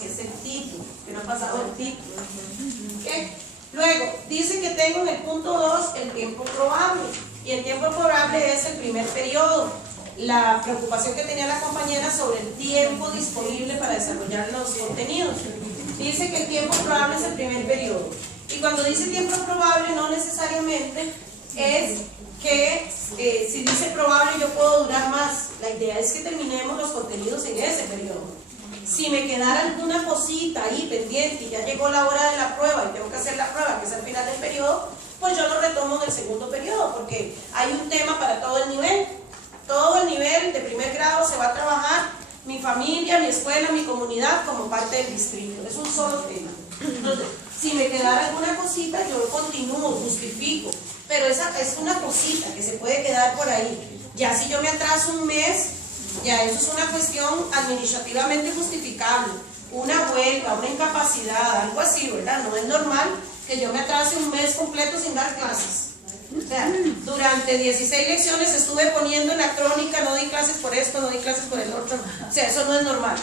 que es el título, que no ha pasado el título. ¿Okay? Luego, dice que tengo en el punto 2 el tiempo probable, y el tiempo probable es el primer periodo. La preocupación que tenía la compañera sobre el tiempo disponible para desarrollar los contenidos. Dice que el tiempo probable es el primer periodo. Y cuando dice tiempo probable, no necesariamente es que si dice probable yo puedo durar más. La idea es que terminemos los contenidos en ese periodo. Si me quedara alguna cosita ahí pendiente y ya llegó la hora de la prueba y tengo que hacer la prueba, que es al final del periodo, pues yo lo retomo en el segundo periodo, porque hay un tema para todo el nivel. Todo el nivel de primer grado se va a trabajar mi familia, mi escuela, mi comunidad como parte del distrito. Es un solo tema. Entonces, si me quedara alguna cosita, yo continúo, justifico. Pero esa es una cosita que se puede quedar por ahí. Ya si yo me atraso un mes, ya eso es una cuestión administrativamente justificable. Una huelga, una incapacidad, algo así, ¿verdad? No es normal que yo me atrase un mes completo sin dar clases. O sea, durante 16 lecciones estuve poniendo en la crónica, no di clases por esto, no di clases por el otro. O sea, eso no es normal.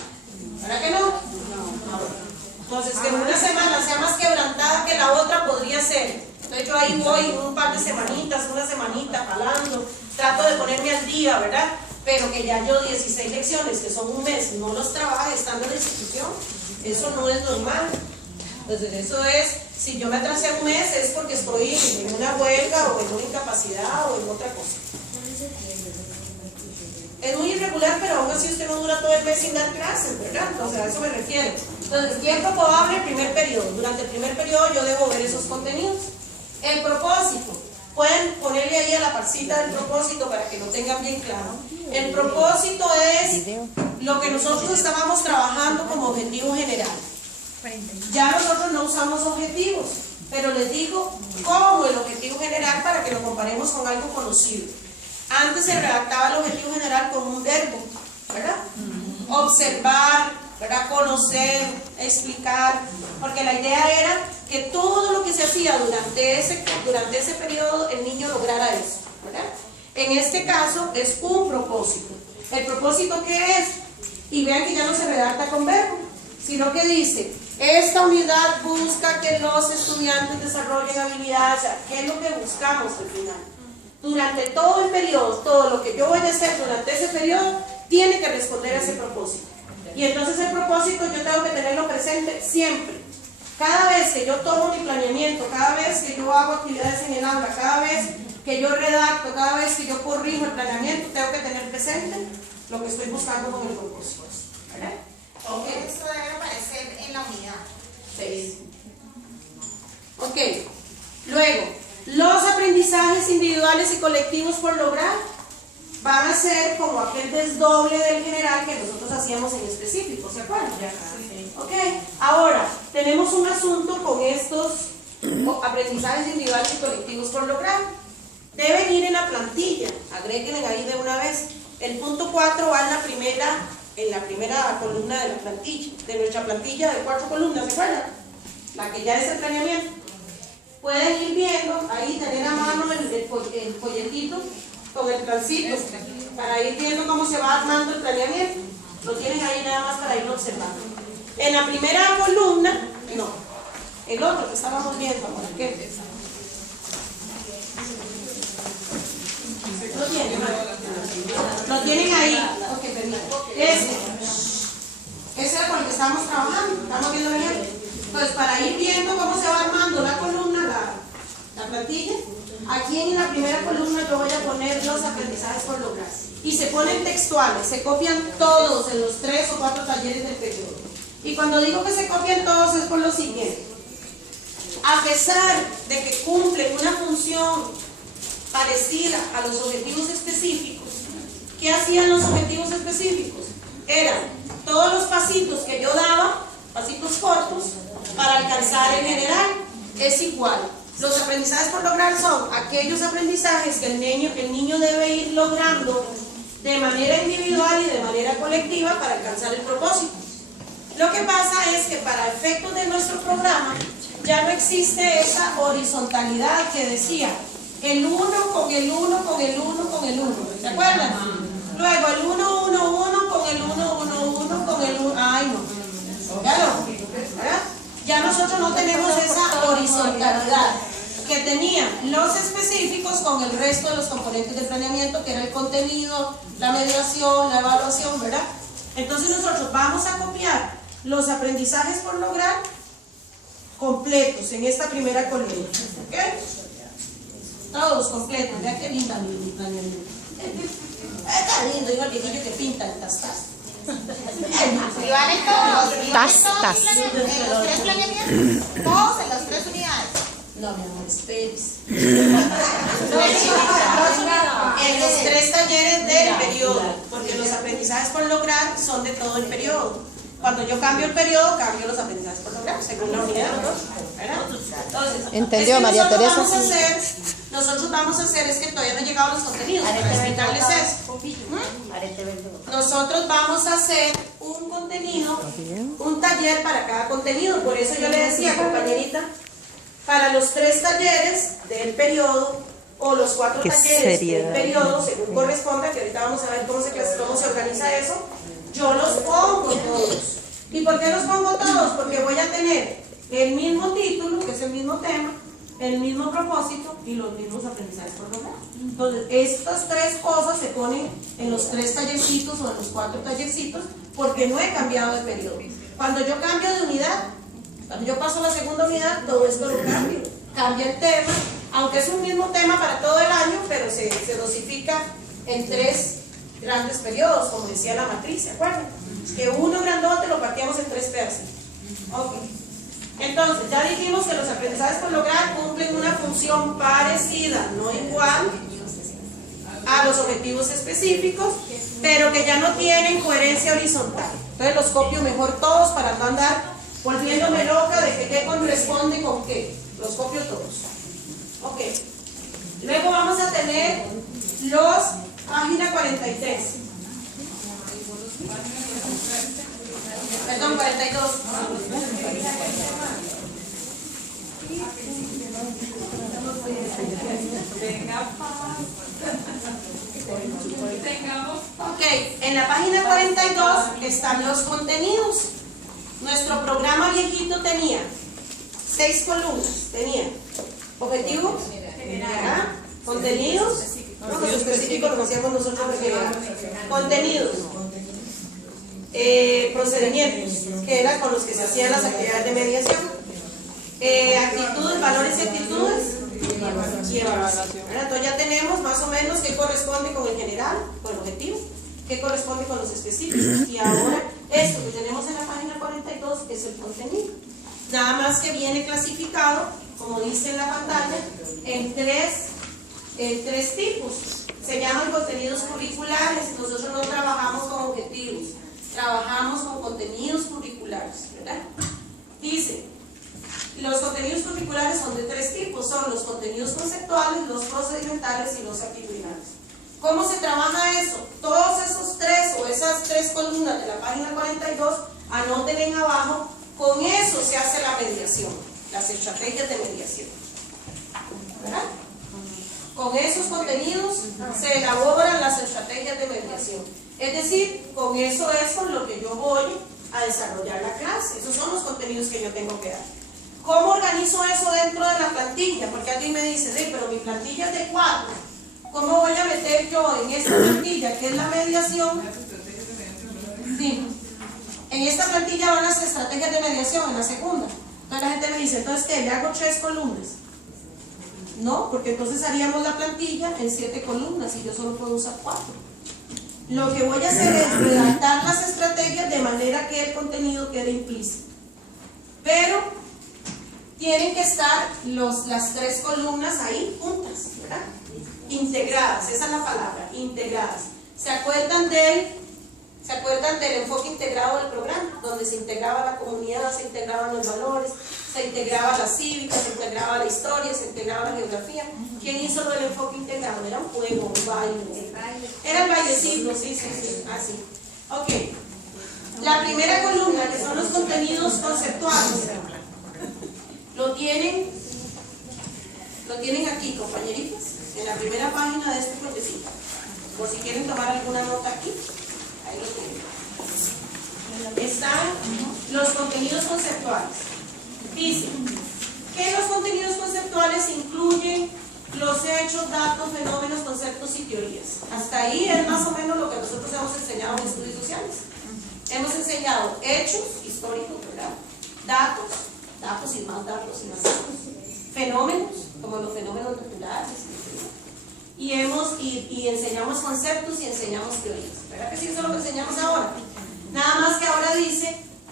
¿Verdad que no? No. Entonces, que una semana sea más quebrantada que la otra podría ser. Entonces yo ahí voy un par de semanitas, una semanita, jalando, trato de ponerme al día, ¿verdad? Pero que ya yo 16 lecciones, que son un mes, no los trabaje estando en la institución, eso no es normal. Entonces eso es, si yo me atrasé un mes es porque estoy en una huelga o en una incapacidad o en otra cosa. Es muy irregular, pero aún así usted no dura todo el mes sin dar clases, ¿verdad? Entonces a eso me refiero. Entonces, tiempo probable, primer periodo. Durante el primer periodo yo debo ver esos contenidos. El propósito. Pueden ponerle ahí a la parcita del propósito para que lo tengan bien claro. El propósito es lo que nosotros estábamos trabajando como objetivo general. Ya nosotros no usamos objetivos, pero les digo cómo el objetivo general para que lo comparemos con algo conocido. Antes se redactaba el objetivo general con un verbo, ¿verdad? Observar, ¿verdad? Conocer, explicar, porque la idea era que todo lo que se hacía durante ese periodo el niño lograra eso, ¿verdad? En este caso es un propósito. ¿El propósito qué es? Y vean que ya no se redacta con verbo, sino que dice: esta unidad busca que los estudiantes desarrollen habilidades. O sea, ¿qué es lo que buscamos al final? Durante todo el periodo, todo lo que yo voy a hacer durante ese periodo tiene que responder a ese propósito. Y entonces el propósito yo tengo que tenerlo presente siempre. Cada vez que yo tomo mi planeamiento, cada vez que yo hago actividades en el aula, cada vez que yo redacto, cada vez que yo corrijo el planeamiento, tengo que tener presente lo que estoy buscando con el propósito. ¿Verdad? Okay. Esto debe aparecer en la unidad 6. Ok. Luego, los aprendizajes individuales y colectivos por lograr van a ser como aquel desdoble del general que nosotros hacíamos en específico, ¿se acuerdan? Ok. Ahora, tenemos un asunto con estos aprendizajes individuales y colectivos por lograr. Deben ir en la plantilla, agréguenle ahí de una vez. El punto 4 va en la primera columna de la plantilla, de nuestra plantilla de 4 columnas, ¿se acuerdan? La que ya es el planeamiento. Pueden ir viendo, ahí tener a mano el folletito con el plancito, para ir viendo cómo se va armando el planeamiento. Lo tienen ahí nada más para irlo observando. En la primera columna, no, el otro que estábamos viendo, amor, ¿qué? ¿Lo tienen? Lo tienen ahí. Ok, permítame. Ese era con el que estamos trabajando, estamos viendo el ejemplo. Entonces, para ir viendo cómo se va armando la columna, la plantilla, aquí en la primera columna yo voy a poner los aprendizajes por lograr. Y se ponen textuales, se copian todos en los 3 o 4 talleres del periodo. Y cuando digo que se copian todos es por lo siguiente. A pesar de que cumplen una función parecida a los objetivos específicos, ¿qué hacían los objetivos específicos? Eran todos los pasitos que yo daba, pasitos cortos, para alcanzar el general. Es igual. Los aprendizajes por lograr son aquellos aprendizajes que el niño debe ir logrando de manera individual y de manera colectiva para alcanzar el propósito. Lo que pasa es que para efectos de nuestro programa ya no existe esa horizontalidad que decía el 1 con el 1 con el 1 con el 1. ¿Se acuerdan? Luego el 1, 1, 1 con el 1, 1, 1 con el 1. Ay, no. Claro. nosotros no tenemos esa horizontalidad que tenían los específicos con el resto de los componentes de planeamiento, que era el contenido, la mediación, la evaluación, ¿verdad? Entonces nosotros vamos a copiar los aprendizajes por lograr completos en esta primera columna, ¿ok? Todos completos, vea qué linda mi planeamiento. Está lindo, digo el viejillo que pinta el tas-tas. Y valen todos. Y valen todos en los 3 planeamientos. Todos en las 3 unidades. No, mi amor, espérese. En los 3 talleres del periodo, porque los aprendizajes por lograr son de todo el periodo. Cuando yo cambio el periodo, cambio los aprendizajes por lograr, según la unidad, ¿verdad? Entonces, ¿entendió, María Teresa? Nosotros vamos a hacer, es que todavía no han llegado los contenidos, para explicarles eso. Nosotros vamos a hacer un contenido, un taller para cada contenido. Por eso yo le decía, compañerita, para los 3 talleres del periodo o los 4 talleres del periodo, según corresponda, que ahorita vamos a ver cómo se organiza eso, yo los pongo todos. ¿Y por qué los pongo todos? Porque voy a tener el mismo título, que es el mismo tema, el mismo propósito y los mismos aprendizajes por lograr. Entonces, estas 3 cosas se ponen en los 3 tallercitos o en los 4 tallercitos, porque no he cambiado de periodo. Cuando yo cambio de unidad, cuando yo paso a la segunda unidad, todo esto lo cambio. Cambia el tema, aunque es un mismo tema para todo el año, pero se dosifica en 3 grandes periodos, como decía la matriz, ¿se acuerdan? Que uno grandote lo partíamos en 3 pedacitos. Ok. Entonces, ya dijimos que los aprendizajes por lograr cumplen una función parecida, no igual, a los objetivos específicos, pero que ya no tienen coherencia horizontal. Entonces los copio mejor todos para no andar volviéndome loca de que qué corresponde con qué. Los copio todos. Ok. Luego vamos a tener los página 43. Perdón, 42. Ok, en la página 42 están los contenidos. Nuestro programa viejito tenía 6 columnas. Tenía objetivos, contenidos, no, los específicos lo hacíamos nosotros de general. Contenidos, procedimientos, que eran con los que se hacían las actividades de mediación, actitudes, valores y actitudes, y evaluación. Entonces ya tenemos más o menos qué corresponde con el general, con el objetivo, qué corresponde con los específicos. Y ahora esto que tenemos en la página 42 es el contenido. Nada más que viene clasificado, como dice en la pantalla, en tres tipos. Se llaman contenidos curriculares. Nosotros no trabajamos con objetivos, trabajamos con contenidos curriculares, ¿verdad? Dice, los contenidos curriculares son de 3 tipos, son los contenidos conceptuales, los procedimentales y los actitudinales. ¿Cómo se trabaja eso? Todos esos 3 o esas 3 columnas de la página 42, anoten en abajo, con eso se hace la mediación, las estrategias de mediación, ¿verdad? Con esos contenidos se elaboran las estrategias de mediación. Es decir, con eso es con lo que yo voy a desarrollar la clase. Esos son los contenidos que yo tengo que dar. ¿Cómo organizo eso dentro de la plantilla? Porque alguien me dice, pero mi plantilla es de 4. ¿Cómo voy a meter yo en esta plantilla, que es la mediación? Sí. En esta plantilla van las estrategias de mediación, en la segunda. Entonces la gente me dice, ¿entonces qué? ¿Le hago 3 columnas? No, porque entonces haríamos la plantilla en 7 columnas y yo solo puedo usar 4. Lo que voy a hacer es redactar las estrategias de manera que el contenido quede implícito. Pero tienen que estar las 3 columnas ahí juntas, ¿verdad? Integradas, esa es la palabra, integradas. ¿Se acuerdan del enfoque integrado del programa? Donde se integraba la comunidad, se integraban los valores, se integraba la cívica, se integraba la historia, se integraba la geografía. ¿Quién hizo lo del enfoque integrado? Era un juego, un baile. Era el bailecito, sí, así. Ok. La primera columna, que son los contenidos conceptuales, lo tienen aquí, compañeritas, en la primera página de este bloquecito. Por si quieren tomar alguna nota aquí, ahí lo tienen. Están los contenidos conceptuales. Dice que los contenidos conceptuales incluyen los hechos, datos, fenómenos, conceptos y teorías. Hasta ahí es más o menos lo que nosotros hemos enseñado en estudios sociales. Hemos enseñado hechos históricos, ¿verdad? Datos y más datos, fenómenos, como los fenómenos naturales, y enseñamos conceptos y enseñamos teorías. ¿Verdad que sí? Eso es lo que enseñamos ahora. Nada más que ahora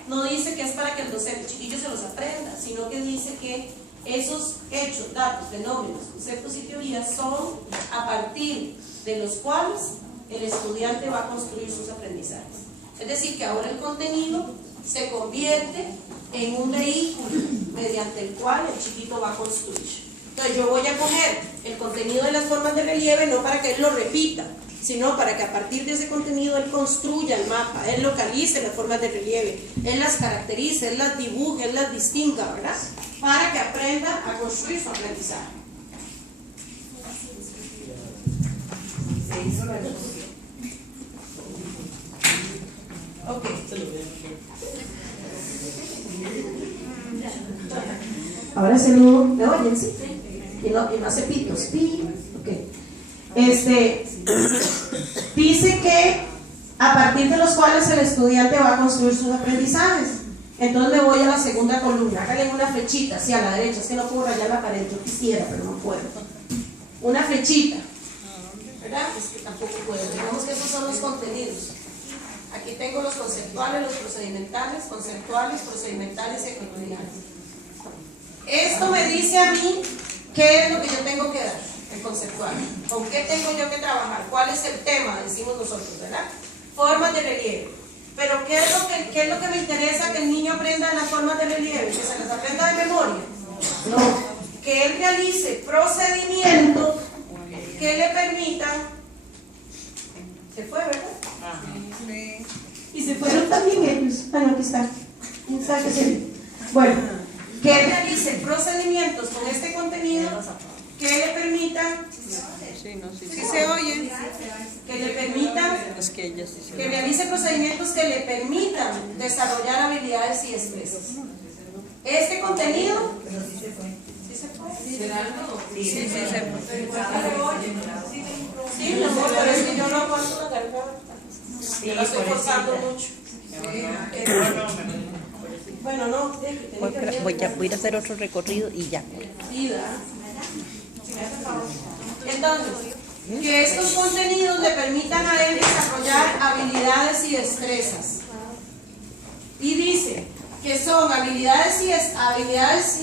no dice que es para que el docente chiquillo se los aprenda, sino que dice que esos hechos, datos, fenómenos, conceptos y teorías son a partir de los cuales el estudiante va a construir sus aprendizajes. Es decir, que ahora el contenido se convierte en un vehículo mediante el cual el chiquito va a construir. Entonces yo voy a coger el contenido de las formas de relieve no para que él lo repita, sino para que a partir de ese contenido él construya el mapa, él localice las formas de relieve, él las caracterice, él las dibuje, él las distinga, ¿verdad? Para que aprenda a construir su aprendizaje. Ok. Ahora se ¿me oyen? Sí. Y no hace pitos. Okay. Dice que a partir de los cuales el estudiante va a construir sus aprendizajes. Entonces me voy a la segunda columna. Háganle una flechita hacia la derecha. Es que no puedo rayar la pared. Yo quisiera, pero no puedo. Una flechita. ¿Verdad? Es que tampoco puedo. Digamos que esos son los contenidos. Aquí tengo los conceptuales, los procedimentales, procedimentales y ecuatoriales. Esto me dice a mí qué es lo que yo tengo que dar, el conceptual. ¿Con qué tengo yo que trabajar? ¿Cuál es el tema? Decimos nosotros, ¿verdad? Formas de relieve. Pero ¿qué es lo que me interesa que el niño aprenda en las formas de relieve? ¿Que se las aprenda de memoria? No. Que él realice procedimientos que le permitan. Se fue, ¿verdad? Sí. Y se fueron también ellos. Bueno, aquí está. Bueno, que él realice procedimientos con este contenido que le permitan. Sí se oye. Que le permitan. Que realice procedimientos que le permitan desarrollar habilidades y destrezas. Este contenido. ¿Sí se fue? Sí, se fue. Sí, mi amor, pero es que yo no aguanto la garganta. Yo la estoy forzando mucho. Bueno, no, voy a ir a hacer otro recorrido y ya. Entonces, que estos contenidos le permitan a él desarrollar habilidades y destrezas. Y dice que son habilidades y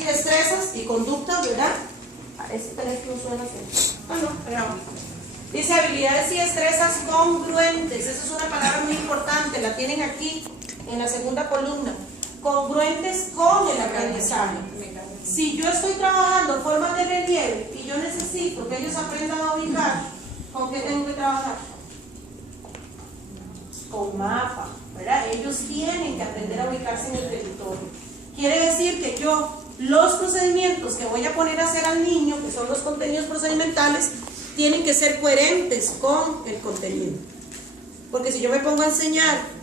destrezas y conductas, ¿verdad? Este teléfono suena así. No, pero dice habilidades y destrezas congruentes. Esa es una palabra muy importante, la tienen aquí en la segunda columna. Congruentes con el aprendizaje. Si yo estoy trabajando formas de relieve y yo necesito que ellos aprendan a ubicar, ¿con qué tengo que trabajar? Con mapa, ¿verdad? Ellos tienen que aprender a ubicarse en el territorio. Quiere decir que yo, los procedimientos que voy a poner a hacer al niño, que son los contenidos procedimentales, tienen que ser coherentes con el contenido. Porque si yo me pongo a enseñar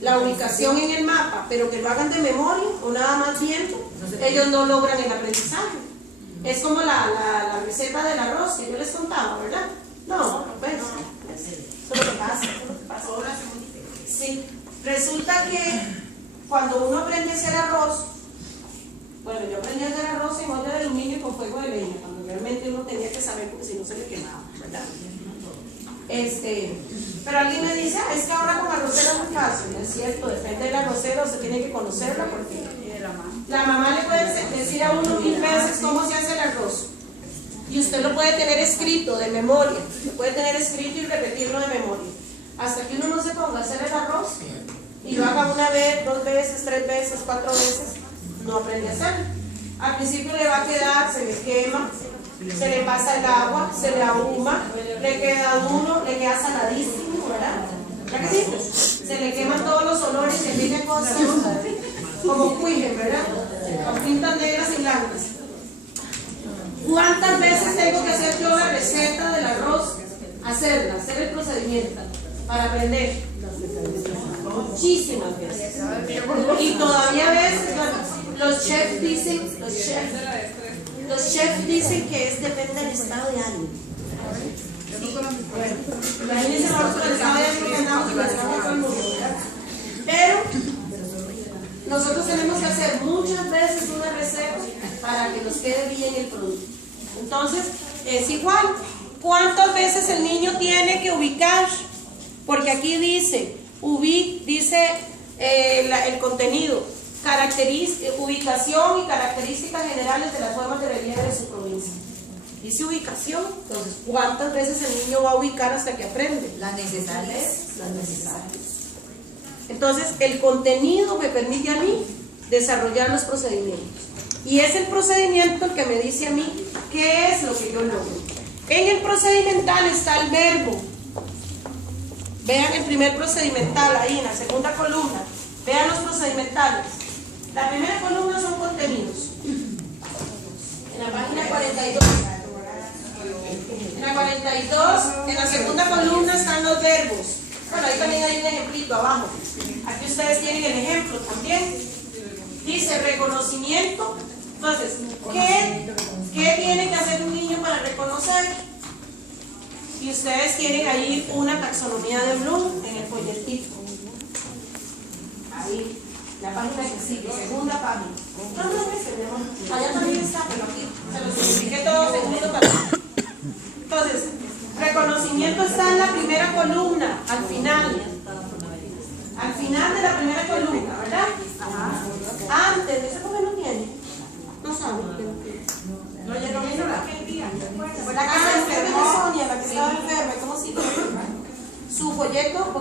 la ubicación en el mapa, pero que lo hagan de memoria o nada más viendo, ellos no logran el aprendizaje. Es como la receta del arroz que yo les contaba, ¿verdad? No, ¿ves? Eso es lo que pasa. Sí, resulta que cuando uno aprende a hacer arroz, bueno, yo aprendí a hacer arroz en olla de aluminio y con fuego de leña, cuando realmente uno tenía que saber porque si no se le quemaba, ¿verdad? Pero alguien me dice, es que ahora con arrocera es muy fácil. Es cierto, depende del arrocero, se tiene que conocerla porque la mamá le puede decir a uno 1000 veces cómo se hace el arroz. Y usted lo puede tener escrito de memoria, lo puede tener escrito y repetirlo de memoria. Hasta que uno no se ponga a hacer el arroz y lo haga una vez, 2 veces, 3 veces, 4 veces, no aprende a hacerlo. Al principio le va a quedar, se le quema, se le pasa el agua, se le ahuma, le queda duro, le queda saladísimo, ¿verdad? ¿Verdad que sí? Se le queman todos los olores, le tiene cosas como cuijen, ¿verdad? Con pintas negras y blancas. ¿Cuántas veces tengo que hacer yo la receta del arroz? Hacer el procedimiento para aprender. Muchísimas veces. Y todavía a veces, bueno, Los chefs dicen que depende del estado de ánimo. Imagínense nosotros el estado de ánimo que andamos y lo estamos todo el mundo, ¿verdad? Pero nosotros tenemos que hacer muchas veces una receta para que nos quede bien el producto. Entonces, es igual. ¿Cuántas veces el niño tiene que ubicar? Porque aquí dice, el contenido, ubicación y características generales de las formas de relieve de su provincia. Dice ubicación, entonces, ¿cuántas veces el niño va a ubicar hasta que aprende? Las necesarias. Las necesarias. Entonces, el contenido me permite a mí desarrollar los procedimientos. Y es el procedimiento el que me dice a mí qué es lo que yo logro. En el procedimental está el verbo. Vean el primer procedimental ahí en la segunda columna. Vean los procedimentales. La primera columna son contenidos. En la página 42. En la 42, en la segunda columna están los verbos. Bueno, ahí también hay un ejemplito abajo. Aquí ustedes tienen el ejemplo también. Dice reconocimiento. Entonces, ¿qué tiene que hacer un niño para reconocer? Y ustedes tienen ahí una taxonomía de Bloom en el folletito. Ahí, la página que sigue, segunda página. No, allá también está, pero aquí se los expliqué todo segundo para. Entonces, reconocimiento está en la primera columna, al final. Al final de la primera columna, ¿verdad? Antes, ¿ese por qué no tiene? No sabe. Lo llegó aquel día. La casa enferma de Sonia, la que estaba enferma, ¿cómo sigue? Su folleto,